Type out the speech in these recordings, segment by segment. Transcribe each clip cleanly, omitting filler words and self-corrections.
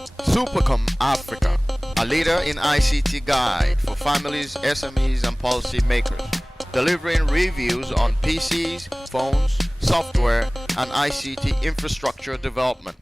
Supercom Africa, a leader in ICT guide for families, SMEs, and policy makers, delivering reviews on PCs, phones, software, and ICT infrastructure development.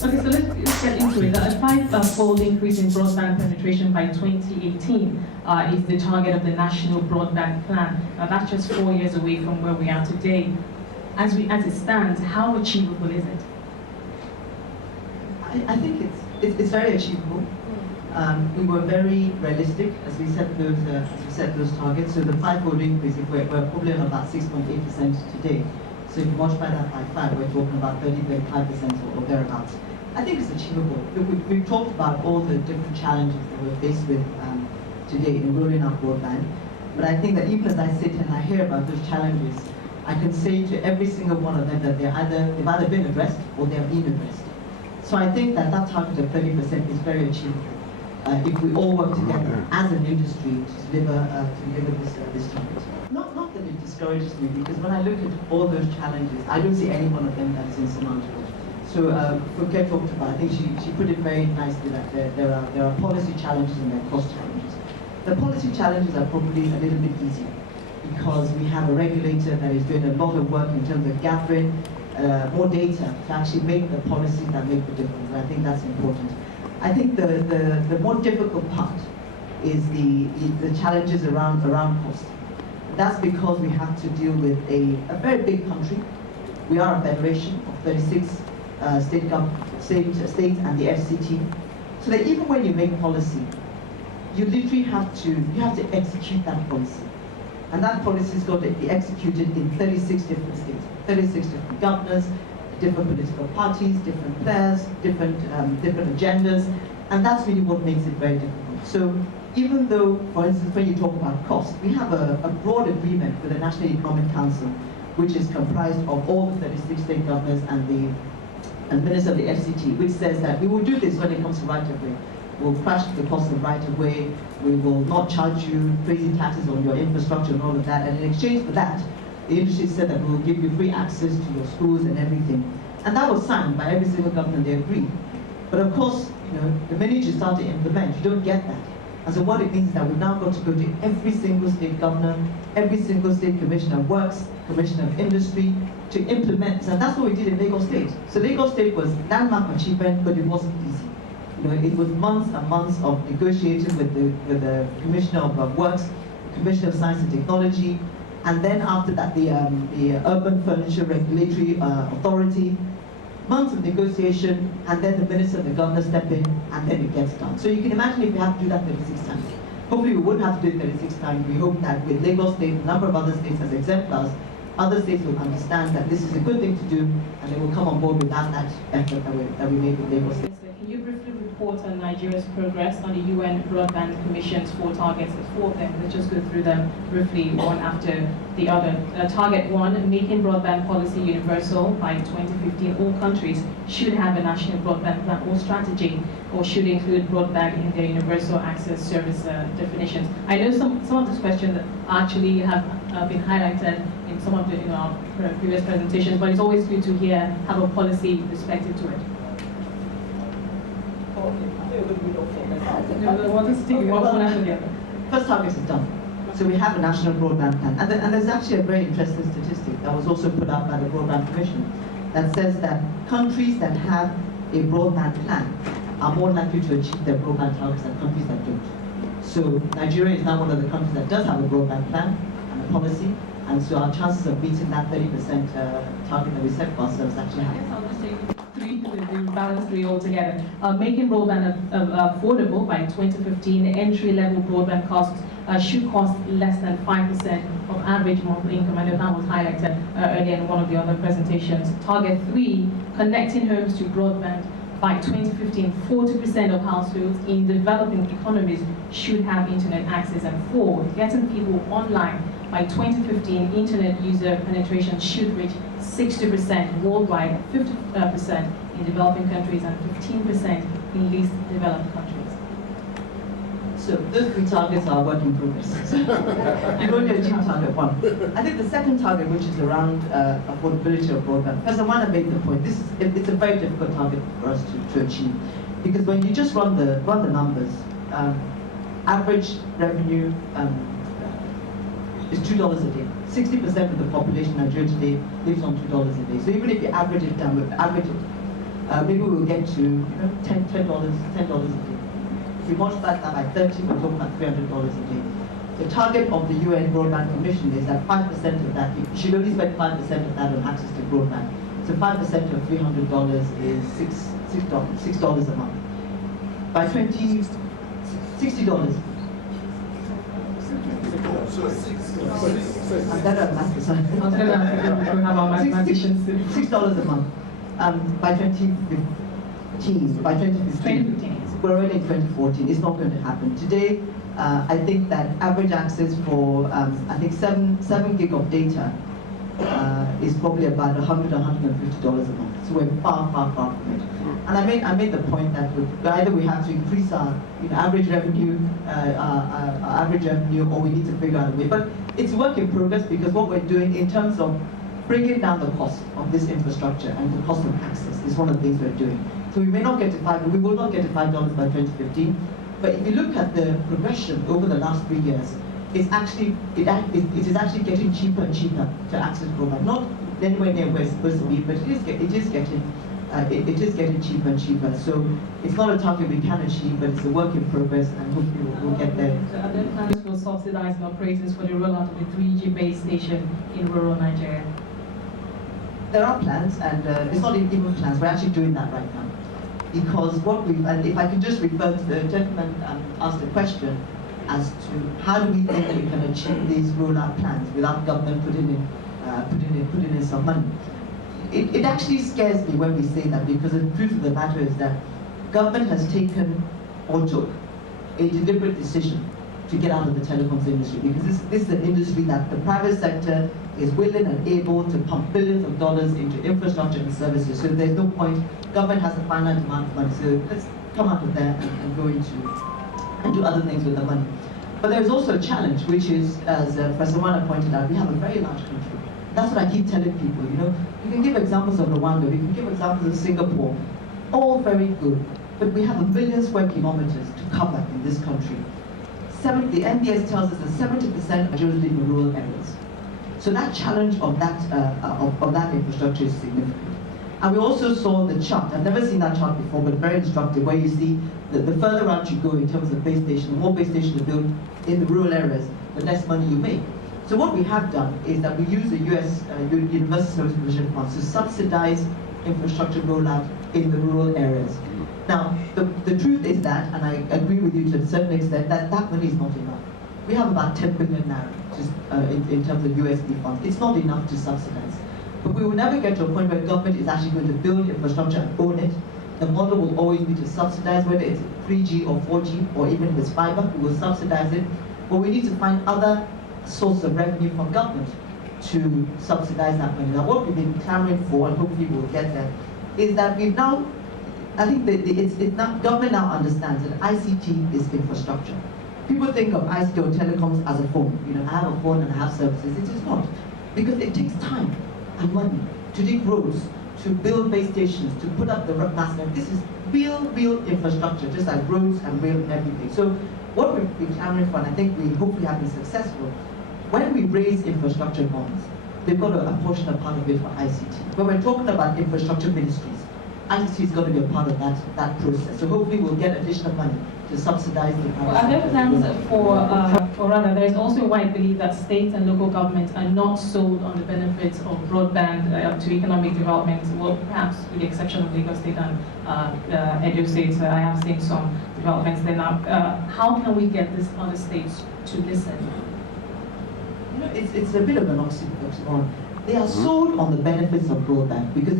Okay, so let's get into it. A five-fold increase in broadband penetration by 2018 is the target of the National Broadband Plan. Now, that's just 4 years away from where we are today. As it stands, how achievable is it? I think it's very achievable. We were very realistic as we set those targets. So the five-fold increase, if we're probably on about 6.8% today. So if you multiply that by 5, we're talking about 30-35% or thereabouts. I think it's achievable. We've talked about all the different challenges that we're faced with today in rolling out broadband. But I think that even as I sit and I hear about those challenges, I can say to every single one of them that they've either been addressed or they're being addressed. So I think that target of 30% is very achievable if we all work together as an industry to deliver this target. Not that it discourages me, because when I look at all those challenges, I don't see any one of them that is insurmountable. So Funke talked about, I think she put it very nicely, that there are policy challenges and there are cost challenges. The policy challenges are probably a little bit easier because we have a regulator that is doing a lot of work in terms of gathering more data to actually make the policies that make the difference. And I think that's important. I think the more difficult part is the challenges around cost. That's because we have to deal with a very big country. We are a federation of 36 states and the FCT. So that even when you make policy, you literally have to execute that policy. And that policy has got to be executed in 36 different states, 36 different governors, different political parties, different players, different agendas, and that's really what makes it very difficult. So even though, for instance, when you talk about cost, we have a broad agreement with the National Economic Council, which is comprised of all the 36 state governors and the ministers of the FCT, which says that we will do this when it comes to right-of-way. We'll crash the cost of right-of-way, we will not charge you crazy taxes on your infrastructure and all of that, and in exchange for that, the industry said that we will give you free access to your schools and everything. And that was signed by every single government, they agreed. But of course, the minute you start to implement, you don't get that. And so what it means is that we've now got to go to every single state governor, every single state commissioner of works, commissioner of industry, to implement. And that's what we did in Lagos State. So Lagos State was landmark achievement, but it wasn't easy. It was months and months of negotiating with the Commissioner of Works, the Commissioner of Science and Technology, and then after that the Urban Furniture Regulatory Authority, months of negotiation, and then the Minister and the Governor step in, and then it gets done. So you can imagine if we have to do that 36 times. Hopefully we wouldn't have to do it 36 times. We hope that with Lagos State, a number of other states as exemplars, other states will understand that this is a good thing to do, and they will come on board without that effort that we made with Lagos State. Can you briefly report on Nigeria's progress on the UN Broadband Commission's 4 targets? There's 4 of them. Let's just go through them briefly, one after the other. Target 1, making broadband policy universal by 2015. All countries should have a national broadband plan or strategy, or should include broadband in their universal access service definitions. I know some of these questions actually have been highlighted in some of our previous presentations, but it's always good to have a policy perspective to it. First target is done. So we have a national broadband plan. And there's actually a very interesting statistic that was also put out by the Broadband Commission that says that countries that have a broadband plan are more likely to achieve their broadband targets than countries that don't. So Nigeria is now one of the countries that does have a broadband plan and a policy, and so our chances of beating that 30% target that we set for ourselves actually high. I'll just take 3, the balance 3 altogether. Making broadband affordable by 2015, entry-level broadband costs should cost less than 5% of average monthly income. I know that was highlighted earlier in one of the other presentations. Target 3, connecting homes to broadband by 2015, 40% of households in developing economies should have internet access. And 4, getting people online by 2015, internet user penetration should reach 60% worldwide, 50% in developing countries, and 15% in least developed countries. So those 3 targets are work in progress. You've only achieved target 1. I think the second target, which is around affordability of broadband, Professor Wana made the point. It's a very difficult target for us to achieve, because when you just run the numbers, average revenue is $2 a day. 60% of the population in Nigeria today lives on $2 a day. So even if you average it down, maybe we'll get to $10 a day. If we multiply that by 30, we're talking about $300 a day. The target of the UN Broadband Commission is that 5% of that, you should only spend 5% of that on access to broadband. So 5% of $300 is $6 a month. By $60. I'm better at math, sorry. $6 a month. By 2015. We're already in 2014. It's not going to happen. Today, I think that average access for, I think 7 gig of data is probably about $100, $150 a month. So we're far, far, far from it. And I made the point that either we have to increase our average revenue, or we need to figure out a way. But it's work in progress, because what we're doing in terms of bringing down the cost of this infrastructure and the cost of access is one of the things we're doing. So we may not get to we will not get to $5 by 2015. But if you look at the progression over the last 3 years, it is actually getting cheaper and cheaper to access broadband. Not anywhere near where it's supposed to be, but it is getting cheaper and cheaper. So it's not a target we can achieve, but it's a work in progress, and hopefully we'll get there. Are there plans for subsidizing operators for the rollout of a 3G base station in rural Nigeria? There are plans, and it's not even plans. We're actually doing that right now. Because and if I can just refer to the gentleman asked a question as to how do we think we can achieve these rollout plans without government putting in some money. It actually scares me when we say that, because the truth of the matter is that government has taken or took a deliberate decision to get out of the telecoms industry, because this is an industry that the private sector is willing and able to pump billions of dollars into infrastructure and services. So there's no point. Government has a finite amount of money, so let's come out of there and go into and do other things with the money. But there's also a challenge, which is, as Professor Wana pointed out, we have a very large country. That's what I keep telling people. You can give examples of Rwanda, we can give examples of Singapore, all very good. But we have 1 million square kilometers to cover in this country. The NBS tells us that 70% of Nigerians live in rural areas. So that challenge of that infrastructure is significant. And we also saw the chart. I've never seen that chart before, but very instructive, where you see that the further out you go in terms of base station, the more base stations you build in the rural areas, the less money you make. So what we have done is that we use the US Universal Service Provision Funds to subsidize infrastructure rollout in the rural areas. Now, the truth is that, and I agree with you to a certain extent, that money is not enough. We have about 10 billion now, just in terms of USB funds. It's not enough to subsidize. But we will never get to a point where government is actually going to build infrastructure and own it. The model will always be to subsidize, whether it's 3G or 4G, or even with fiber, we will subsidize it. But we need to find other sources of revenue from government to subsidize that money. Now, what we've been clamoring for, and hopefully we'll get there, is that we've now, I think that government now understands that ICT is infrastructure. People think of ICT or telecoms as a phone. I have a phone and I have services. It is not, because it takes time and money to dig roads, to build base stations, to put up the mass network. This is real infrastructure, just like roads and rail and everything. So what we've been clamoring for, and I think we hopefully have been successful, when we raise infrastructure bonds, they've got to apportion a part of it for ICT. When we're talking about infrastructure ministries, ICT is going to be a part of that process. So hopefully we'll get additional money to subsidize the power. Are there plans or rather, there is also a wide belief that states and local governments are not sold on the benefits of broadband to economic development, well, perhaps with the exception of Lagos State and Edo State. I have seen some developments there now. How can we get these other states to listen? It's a bit of an oxymoron. They are sold on the benefits of broadband, because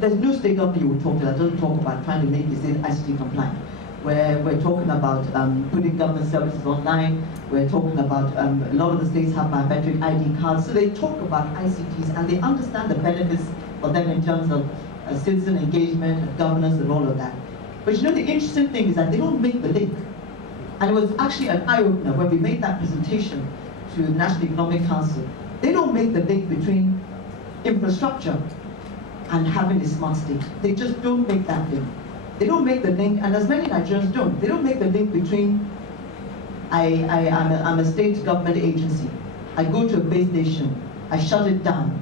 there's no state government you will talk to that doesn't talk about trying to make the state ICT compliant. Where we're talking about putting government services online, we're talking about a lot of the states have biometric ID cards, so they talk about ICTs and they understand the benefits for them in terms of citizen engagement and governance and all of that. But the interesting thing is that they don't make the link. And it was actually an eye-opener when we made that presentation to the National Economic Council. They don't make the link between infrastructure and having a smart state. They just don't make that link. They don't make the link, and as many Nigerians don't, they don't make the link between I'm a state government agency. I go to a base station, I shut it down.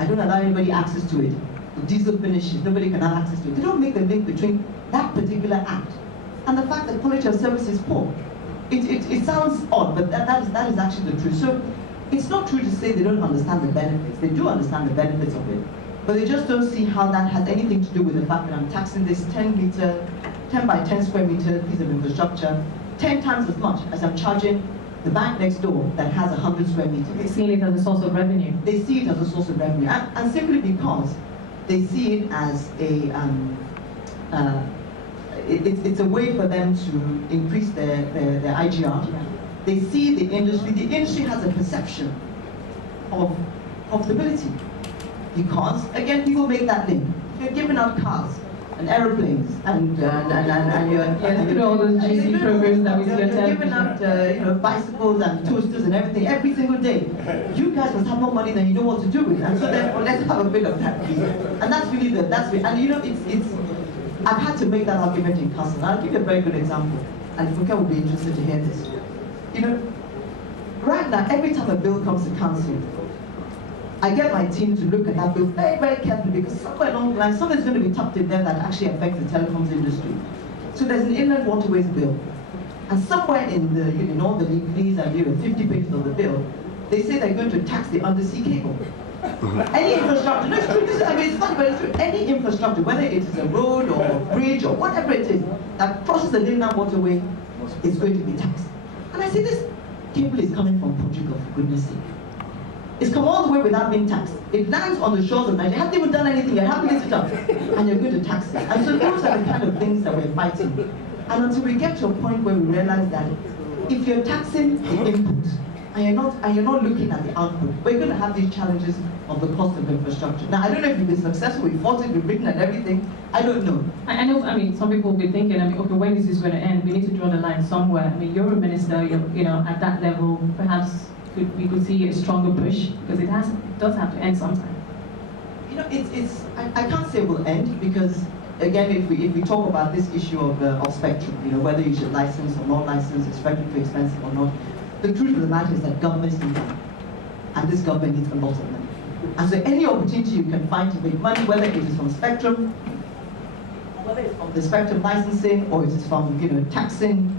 I don't allow anybody access to it. The diesel finishes, nobody can have access to it. They don't make the link between that particular act and the fact that quality of service is poor. It sounds odd, but that is actually the truth. So it's not true to say they don't understand the benefits. They do understand the benefits of it, but they just don't see how that has anything to do with the fact that I'm taxing this 10 by 10 square meter piece of infrastructure 10 times as much as I'm charging the bank next door that has 100 square meters. They see it as a source of revenue. They see it as a source of revenue, and simply because they see it as it's a way for them to increase their IGR. Yeah. They see the industry has a perception of profitability, because again, people make that link. You're giving out cars and aeroplanes and through all those GC programs that we see on you're television. giving out bicycles and toasters and everything every single day. You guys must have more money than you know what to do with, and so therefore let's have a bit of that. And that's really and you know it's I've had to make that argument in council. I'll give you a very good example, and Funke will be interested to hear this. You know, right now, every time a bill comes to council, I get my team to look at that bill very, very carefully, because somewhere along the line, something's going to be tucked in there that actually affects the telecoms industry. So there's an inland waterways bill, and somewhere in all the legalese and 50 pages of the bill, they say they're going to tax the undersea cable. Any infrastructure, no, it's true, I mean, it's funny, but it's true. Any infrastructure, whether it is a road or a bridge or whatever it is, that crosses the inland waterway is going to be taxed. And I say, this cable is coming from Portugal, for goodness sake. It's come all the way without being taxed. It lands on the shores of Nigeria. They haven't even done anything yet, haven't lit it up. And you're going to tax it. And so those are the kind of things that we're fighting. And until we get to a point where we realize that if you're taxing the input, and you're not looking at the output, we're going to have these challenges of the cost of infrastructure. Now, I don't know if we've been successful, we've fought it, we've written and everything. I don't know. I know, I mean, some people will be thinking, I mean, okay, when is this going to end? We need to draw the line somewhere. I mean, you're a minister, you know, at that level, perhaps we could see a stronger push, because it does have to end sometime. You know, I can't say it will end, because again, if we talk about this issue of spectrum, you know, whether you should license or not license, it's spectrum too expensive or not, the truth of the matter is that governments need money, and this government needs a lot of money. And so any opportunity you can find to make money, whether it is from spectrum, whether it's from the spectrum licensing, or it is from taxing,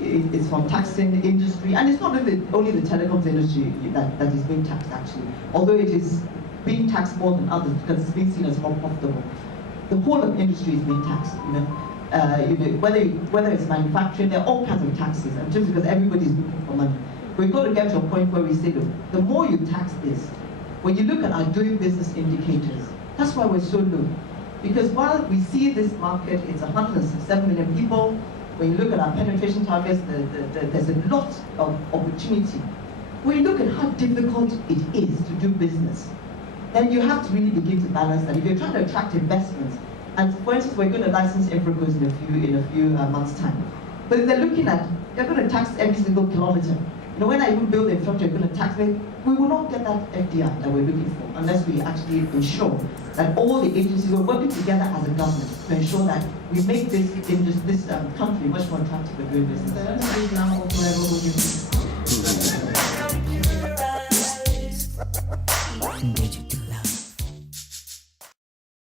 it's from taxing the industry, and it's not only the telecoms industry that is being taxed actually, although it is being taxed more than others because it's being seen as more profitable. The whole of industry is being taxed, whether it's manufacturing, there are all kinds of taxes, and just because everybody's looking for money. We've got to get to a point where we say, look, the more you tax this, when you look at our doing business indicators, that's why we're so low. Because while we see this market, it's 107 million people, when you look at our penetration targets, there's a lot of opportunity. When you look at how difficult it is to do business, then you have to really begin to balance that. If you're trying to attract investments, and for instance, we're going to license infracos in a few months' time. But if they're looking at, they're going to tax every single kilometer. You know, when I even build the infrastructure, you're going to tax me. We will not get that FDI that we're looking for unless we actually ensure that all the agencies are working together as a government to ensure that we make this country much more attractive for doing business.